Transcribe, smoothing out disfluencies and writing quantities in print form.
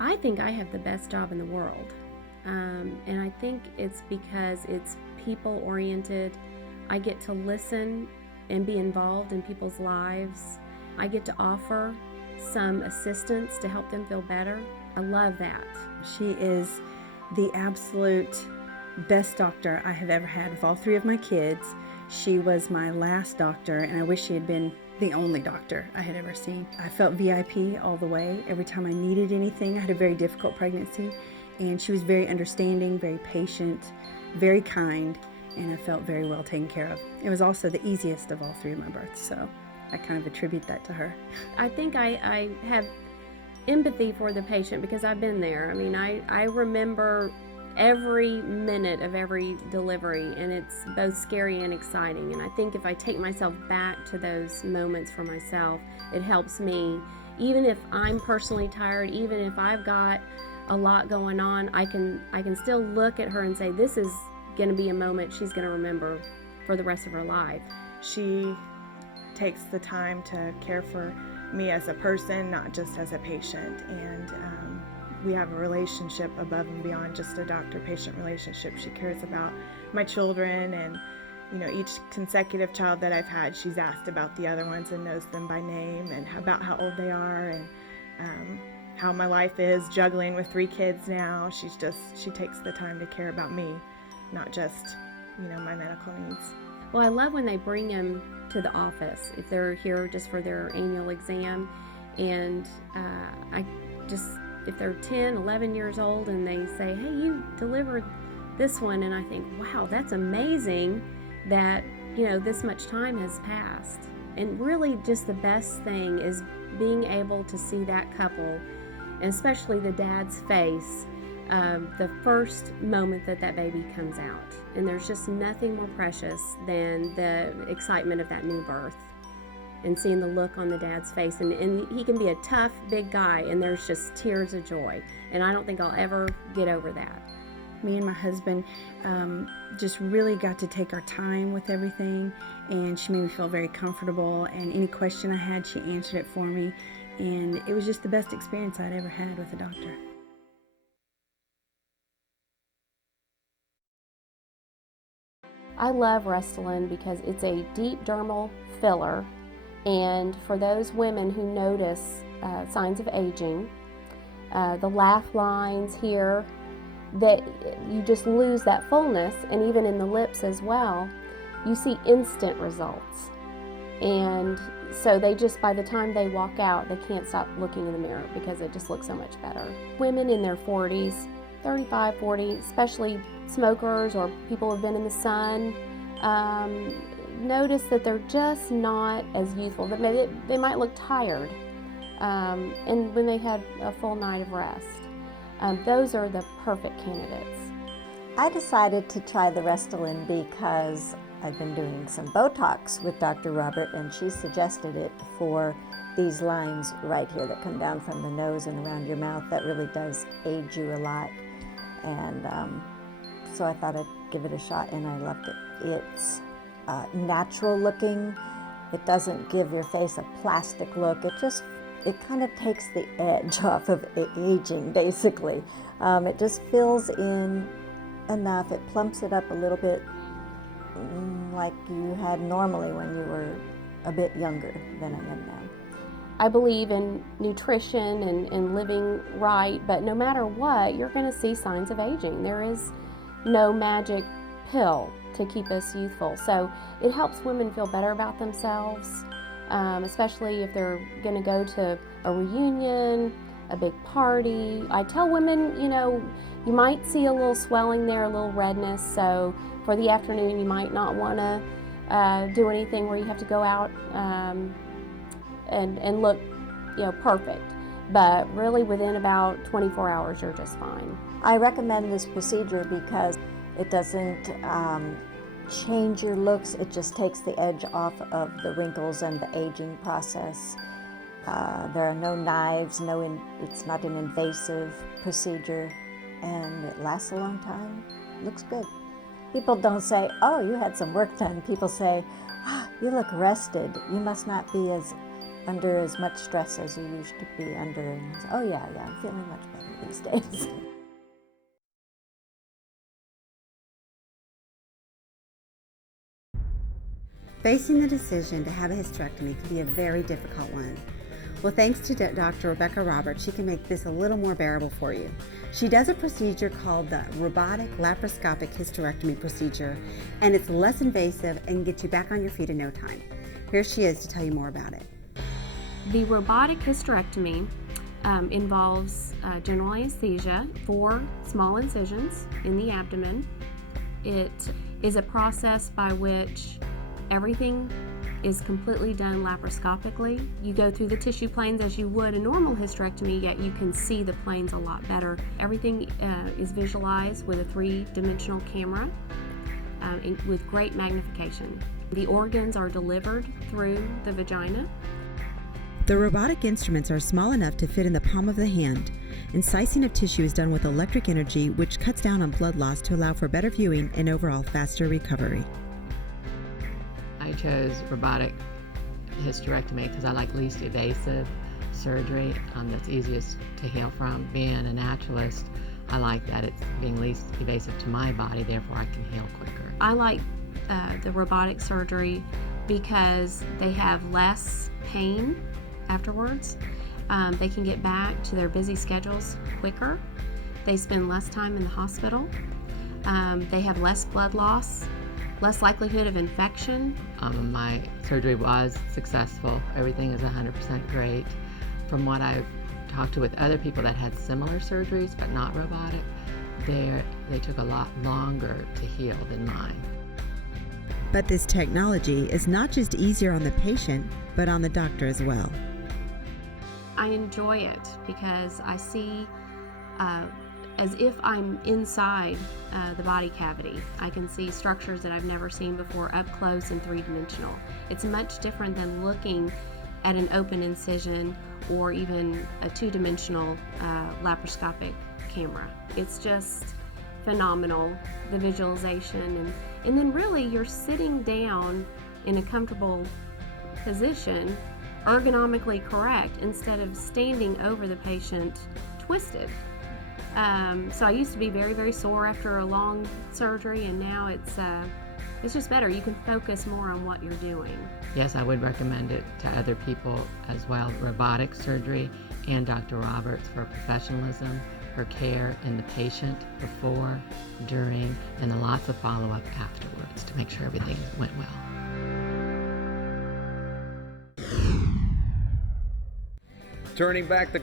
I think I have the best job in the world. And I think it's because it's people oriented. I get to listen and be involved in people's lives. I get to offer some assistance to help them feel better. I love that. She is the absolute best doctor I have ever had with all three of my kids. She was my last doctor, and I wish she had been the only doctor I had ever seen. I felt VIP all the way. Every time I needed anything, I had a very difficult pregnancy, and she was very understanding, very patient, very kind, and I felt very well taken care of. It was also the easiest of all three of my births, so I kind of attribute that to her. I think I have empathy for the patient because I've been there. I mean, I remember every minute of every delivery, and it's both scary and exciting. And I think if I take myself back to those moments for myself, it helps me. Even if I'm personally tired, even if I've got a lot going on, I can still look at her and say, this is going to be a moment she's going to remember for the rest of her life. She takes the time to care for me as a person, not just as a patient, and we have a relationship above and beyond just a doctor-patient relationship. She cares about my children, and each consecutive child that I've had, she's asked about the other ones and knows them by name, and about how old they are, and how my life is juggling with 3 kids now. She takes the time to care about me, not just my medical needs. Well, I love when they bring them to the office if they're here just for their annual exam, and if they're 10, 11 years old and they say, hey, you delivered this one, and I think, wow, that's amazing that this much time has passed. And really just the best thing is being able to see that couple, and especially the dad's face, the first moment that baby comes out. And there's just nothing more precious than the excitement of that new birth and seeing the look on the dad's face. And he can be a tough, big guy, and there's just tears of joy. And I don't think I'll ever get over that. Me and my husband just really got to take our time with everything, and she made me feel very comfortable, and any question I had, she answered it for me, and it was just the best experience I'd ever had with a doctor. I love Restylane because it's a deep dermal filler, and for those women who notice signs of aging, the laugh lines here, that you just lose that fullness, and even in the lips as well, you see instant results. And so they just, by the time they walk out, they can't stop looking in the mirror because it just looks so much better. Women in their 40s, 35, 40, especially smokers or people who've been in the sun, notice that they're just not as youthful. They might look tired, and when they had a full night of rest. Those are the perfect candidates. I decided to try the Restylane because I've been doing some Botox with Dr. Robert, and she suggested it for these lines right here that come down from the nose and around your mouth. That really does age you a lot. And so I thought I'd give it a shot, and I loved it. It's natural looking. It doesn't give your face a plastic look. It kind of takes the edge off of aging, basically. It just fills in enough. It plumps it up a little bit like you had normally when you were a bit younger than I am now. I believe in nutrition and living right, but no matter what, you're going to see signs of aging. There is no magic pill to keep us youthful. So it helps women feel better about themselves, especially if they're going to go to a reunion, a big party. I tell women, you might see a little swelling there, a little redness, so for the afternoon you might not want to do anything where you have to go out and look perfect. But really within about 24 hours you're just fine. I recommend this procedure because it doesn't change your looks. It just takes the edge off of the wrinkles and the aging process. There are no knives, it's not an invasive procedure, and it lasts a long time. Looks good. People don't say, oh, you had some work done. People say, you look rested. You must not be as under as much stress as you used to be under. And I said, oh yeah, I'm feeling much better these days. Facing the decision to have a hysterectomy can be a very difficult one. Well, thanks to Dr. Rebecca Roberts, she can make this a little more bearable for you. She does a procedure called the Robotic Laparoscopic Hysterectomy procedure, and it's less invasive and gets you back on your feet in no time. Here she is to tell you more about it. The robotic hysterectomy involves general anesthesia, 4 small incisions in the abdomen. It is a process by which everything is completely done laparoscopically. You go through the tissue planes as you would a normal hysterectomy, yet you can see the planes a lot better. Everything is visualized with a 3-dimensional camera with great magnification. The organs are delivered through the vagina. The robotic instruments are small enough to fit in the palm of the hand. Incising of tissue is done with electric energy, which cuts down on blood loss to allow for better viewing and overall faster recovery. I chose robotic hysterectomy because I like least invasive surgery that's easiest to heal from. Being a naturalist, I like that it's being least invasive to my body, therefore I can heal quicker. I like the robotic surgery because they have less pain afterwards. They can get back to their busy schedules quicker. They spend less time in the hospital. They have less blood loss, less likelihood of infection. My surgery was successful. Everything is 100% great. From what I've talked to with other people that had similar surgeries but not robotic, they took a lot longer to heal than mine. But this technology is not just easier on the patient, but on the doctor as well. I enjoy it because I see as if I'm inside the body cavity. I can see structures that I've never seen before up close and 3-dimensional. It's much different than looking at an open incision or even a 2-dimensional laparoscopic camera. It's just phenomenal, the visualization, and then really you're sitting down in a comfortable position, ergonomically correct, instead of standing over the patient twisted. So I used to be very, very sore after a long surgery, and now it's just better. You can focus more on what you're doing. Yes, I would recommend it to other people as well. Robotic surgery and Dr. Roberts for professionalism, her care in the patient before, during, and then lots of follow-up afterwards to make sure everything went well. Turning back the